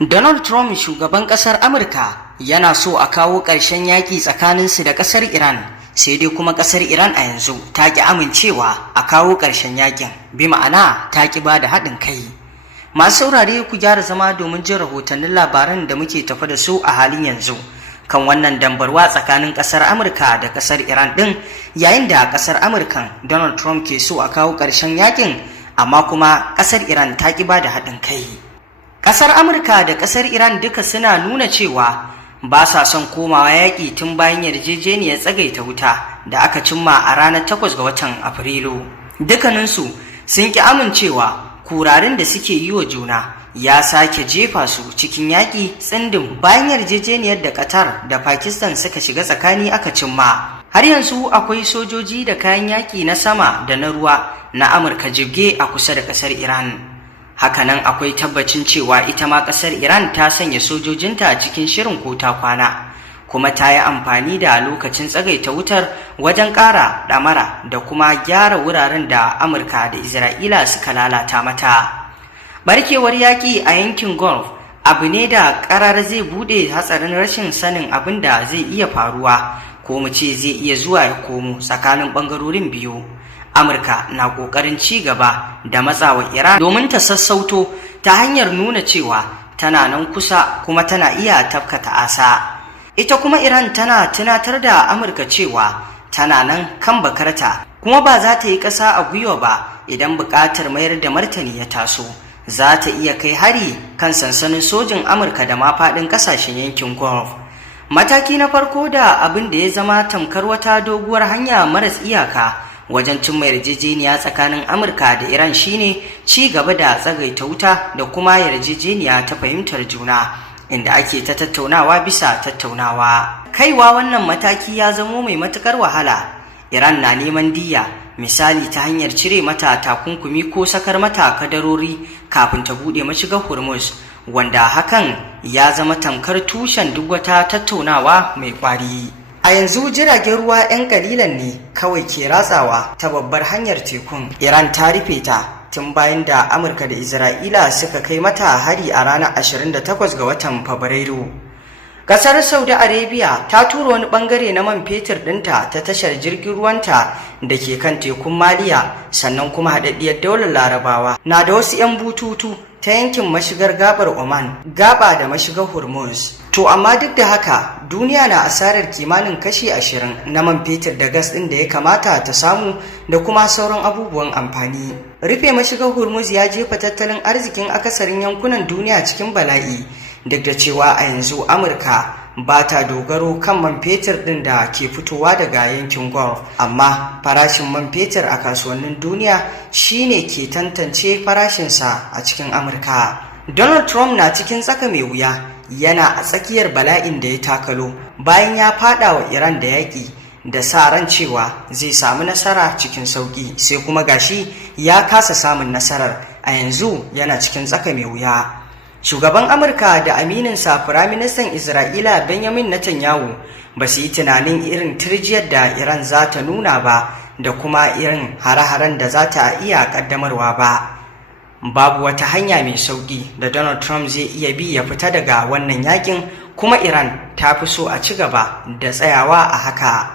Donald Trump, shugaban ƙasar Amurka, yana so a kawo ƙarshen yaƙi tsakaninsu da ƙasar Iran, sai dai kuma ƙasar Iran a yanzu ta ƙi amincewa a kawo ƙarshen yaƙin, bi ma'ana ta ƙi ba da haɗin kai. Masu saurare ku gyara zama domin jin rahotannin labaran da muke tafa da su a halin yanzu kan wannan dambarwa tsakanin ƙasar Amurka da ƙasar Iran ɗin, yayin da ƙasar Amurkan Donald Trump ke so a kawo ƙarshen yaƙin, amma kuma ƙasar Iran ta ƙi ba da haɗin kai. Ƙasar Amurka da ƙasar Iran duka suna nuna cewa ba sa son komawa yaƙi tun bayan yarjejeniyar tsagaita wuta da aka cimma a ranar 8 ga watan Afrilu. Dukkaninsu sun ƙi amincewa kurarin da suke yi wa juna ya sake jefa su cikin yaƙi tsindin bayan yarjejeniyar da Qatar da Pakistan suka shiga tsakani aka cimma. Har yanzu akwai sojoji da kayan yaƙi na sama da na ruwa na Amurka jibge a kusa da ƙasar Iran. Hakanan akwai tabbacin cewa ita ma ƙasar Iran ta sanya sojojinta cikin shirin ko ta kwana, kuma ta yi amfani da lokacin tsagaita wutar wajen ƙara ɗamara da kuma gyara wuraren da Amurka da Isra'ila suka lalata mata. Barkewar yaƙi a yankin Gulf abu ne da ƙarar zai buɗe hatsarin rashin sanin abin da zai iya faruwa, ko mu ce zai iya zuwa ya komo tsakanin ɓangarorin biyu. Amurka na ƙoƙarin ci gaba da matsawa Iran domin ta sassauto ta hanyar nuna cewa tana nan kusa kuma tana iya tafka ta'asa. Ita kuma Iran tana tunatar da Amurka cewa tana nan kan bakarta kuma ba za ta yi ƙasa a gwiwa ba idan buƙatar mayar da martani ya taso. Za ta iya kai hari kan sansanin sojin Amurka da ma faɗin ƙasashen yankin Gulf. Mataki na farko da abin da ya zama tamkar wata doguwar hanya maras iyaka wajen cimma yarjejeniya tsakanin Amurka da Iran shine ci gaba da tsagaita wuta da kuma yarjejeniya ta fahimtar juna, inda ake ta tattaunawa bisa tattaunawa. Kaiwa wannan mataki ya zamo mai matukar wahala. Iran na neman diyya, misali ta hanyar cire mata takunkumi ko sakar mata kadarori kafin ta bude mashigar Hormuz, wanda hakan ya zama tamkar tushen duk wata tattaunawa mai kwari. A yanzu jiragen ruwa 'yan kalilan ne kawai ke ratsawa ta babbar hanyar tekun. Iran ta rufe ta tun bayan da Amurka da Isra'ila suka kai mata hari a ranar 28 ga watan Fabrairu. Kasar Saudi Arabia ta tura wani bangare na man fetur ɗinta ta tashar jirgin ruwanta da ke kan tekun Maliya, sannan kuma haɗaɗɗiyar daular Larabawa na da wasu 'yan bututu ta yankin mashigar gabar Oman, gaba da mashigar Hormuz. To amma duk da haka duniya na asarar kimanin kashi 20 na man fetur da gas ɗin da ya kamata ta samu da kuma sauran abubuwan amfani. Rufe mashigar Hormuz ya jefa tattalin arzikin akasarin yankunan duniya cikin bala'i, duk da cewa a yanzu Amurka ba ta dogaro kan man fetur ɗin da ke fitowa daga yankin Gulf, amma farashin man fetur a kasuwannin duniya shine ke tantance farashinsa a cikin Amurka. Donald Trump na cikin tsaka mai wuya, yana a tsakiyar bala'in da ya takalo bayan ya fada wa Iran da yaƙi da sa ran cewa zai samu nasara cikin sauƙi, sai kuma gashi ya kasa samun nasarar. A yanzu yana cikin tsaka mai wuya. Shugaban Amurka da amininsa Firaministan Isra'ila Benjamin Netanyahu ba su yi tunanin irin turjiyar da Iran za ta nuna ba da kuma irin hare-haren da za ta iya ƙaddamarwa ba. Babu wata hanya mai sauƙi da Donald Trump zai iya bi ya fita daga wannan yakin, kuma Iran ta fi so a ci gaba da tsayawa a haka.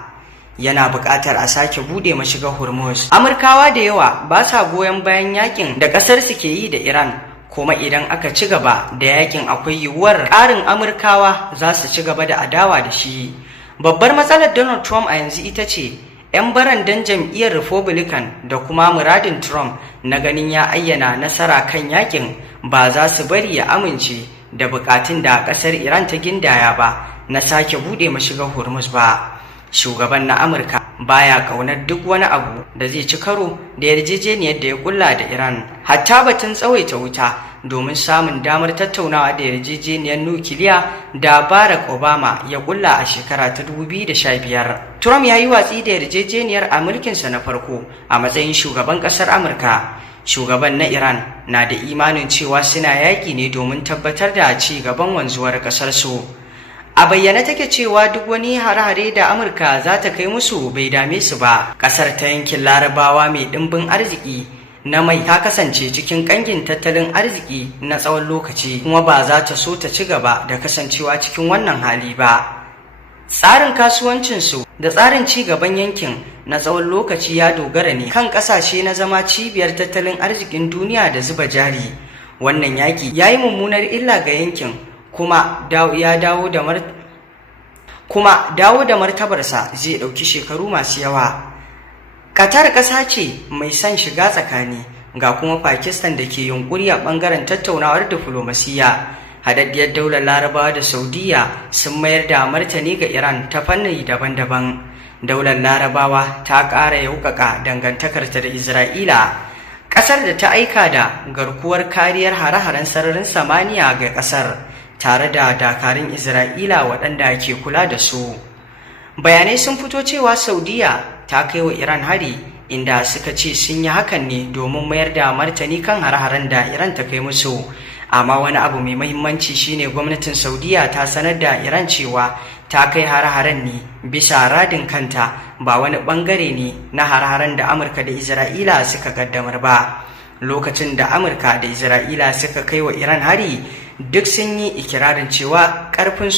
Yana buƙatar a sake buɗe mashigar Hormuz. Amurkawa da yawa ba sa goyon bayan yakin da ƙasar su ke yi da Iran, kuma idan aka ci gaba da yakin akwai yiwuwar ƙarin Amurkawa za su ci gaba da adawa da shi. Babbar matsalar Donald Trump a yanzu ita ce 'yan barandan jam'iyyar Republican da kuma muradin Trump na ganin ya ayyana nasara kan yakin ba za su bari ya amince da bukatun da ƙasar Iran ta gindaya ba na sake buɗe mashigar Hormuz ba. Shugaban na Amurka baya ƙaunar duk wani abu da zai ci karo da yarjejeniyar da ya kulla da Iran, hatta batun tsawaita wuta domin samun damar tattaunawa da yarjejeniyar nukiliya da Barack Obama ya kulla a shekara ta 2015. Trump ya yi watsi da yarjejeniyar a mulkinsa na farko a matsayin shugaban ƙasar Amurka. Shugaban na Iran na da imanin cewa suna yaƙi ne domin tabbatar da ci gaban wanzuwar ƙasarsu. A bayyane take cewa duk wani hare-hare da Amurka za ta kai musu bai dame su ba. Ƙasar ta yankin Larabawa mai ɗimbin arziki na mai ta kasance cikin ƙangin tattalin arziki na tsawon lokaci, kuma ba za ta so ta ci gaba da kasancewa cikin wannan hali ba. Tsarin kasuwancinsu da tsarin ci gaban yankin na tsawon lokaci ya dogara ne kan ƙasashe na zama cibiyar tattalin arzikin duniya da zuba jari. Wannan yaƙi ya yi mummunar illa ga yankin, kuma dawo da martabarsa zai ɗauki shekaru masu yawa. Qatar ƙasa ce mai son shiga tsakani, ga kuma Pakistan da ke yunƙuri a ɓangaren tattaunawar diflomasiyya. Haɗaɗɗiyar daular Larabawa da Saudiya sun mayar da martani ga Iran ta fanni daban-daban. Daular Larabawa ta ƙara yaukaka dangantakarta da Isra'ila, ƙasar da ta aika da garkuwar kariyar hare-haren sararin samaniya ga ƙasar, tare da dakarun Isra'ila waɗanda ke kula da su. Bayanai sun fito cewa Saudiya ta kai wa Iran hari, inda suka ce sun yi hakan ne domin mayar da martani kan hare-haren da Iran ta kai musu. Amma wani abu mai mahimmanci shine gwamnatin Saudiya ta sanar da Iran cewa ta kai hare-haren ne bisa radin kanta, ba wani bangare ne na hare-haren da Amurka da Isra'ila suka kaddamar ba. Lokacin da Amurka da Isra'ila suka kai wa Iran hari, duk sun yi ikirarin cewa ƙarfin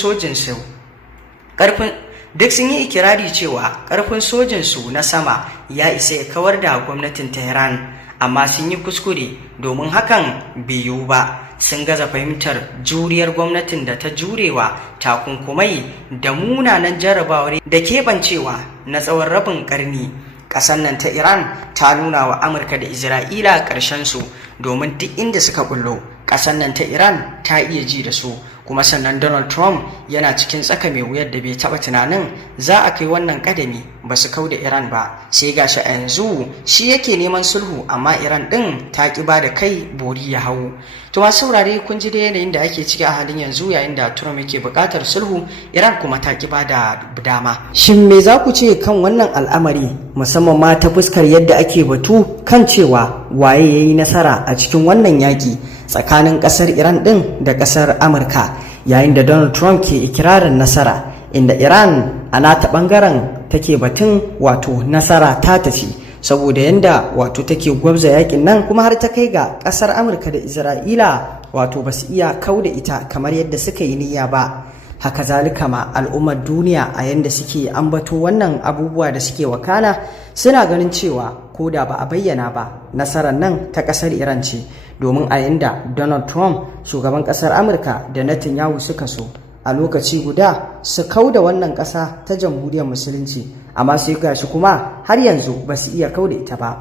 sojinsu na sama ya isa ya kawar da gwamnatin Tehran, amma sun yi kuskure domin hakan bai yiwu ba. Sun gaza fahimtar juriyar gwamnatin da ta jurewa takunkumai da munanan jarabawar da keɓancewa na tsawon rabin ƙarni. Ƙasar nan ta Iran ta nuna wa Amurka da Isra'ila ƙarshensu, domin duk inda suka bullo ƙasar nan ta Iran ta iya ji da su. Kuma sannan Donald Trump yana cikin tsaka mai wuyar da bai taɓa tunanin za a kai wannan ƙadami ba su kau da Iran ba, sai gashi a yanzu shi yake neman sulhu, amma Iran ɗin ta ƙi ba da kai bori ya hau. To masu saurare, kun ji da yanayin da ake ciki a halin yanzu, yayin da Trump yake buƙatar sulhu, Iran kuma ta ƙi ba da dama. Shin me za ku ce kan wannan al'amari, musamman ma ta fuskar yadda ake batu kan cewa waye ya yi nasara a cikin wannan yaƙi tsakanin ƙasar Iran ɗin da ƙasar Amurka, yayin da Donald Trump ke ikirarin nasara, inda Iran a nata ɓangaren take batun wato nasara ta tafi, saboda yanda wato take gwabza yakin nan, kuma har ta kai ga ƙasar Amurka da Isra'ila wato ba su iya kau da ita kamar yadda suka yi niyya ba. Haka zalika ma al'ummar duniya a yanda suke ambato wannan abubuwa da suke wakana, suna ganin cewa ko da ba a bayyana ba, nasarar nan ta ƙasar Iran ce, domin a yanda Donald Trump shugaban ƙasar Amurka da Netanyahu suka so a lokaci guda su kau da wannan ƙasa ta jamhuriyar musulunci, amma sai gashi kuma har yanzu ba su iya kau da ita ba.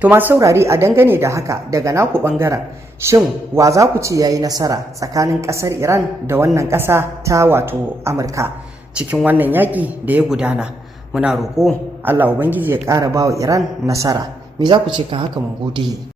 To masu saurari, a dangane da haka, daga naku ɓangaren, shin wa za ku ce ya yi nasara tsakanin ƙasar Iran da wannan ƙasa ta wato Amurka cikin wannan yaƙi da ya gudana? Muna roƙo Allah Ubangiji ya ƙara ba wa Iran nasara. Me za ku ce kan haka? Mun gode.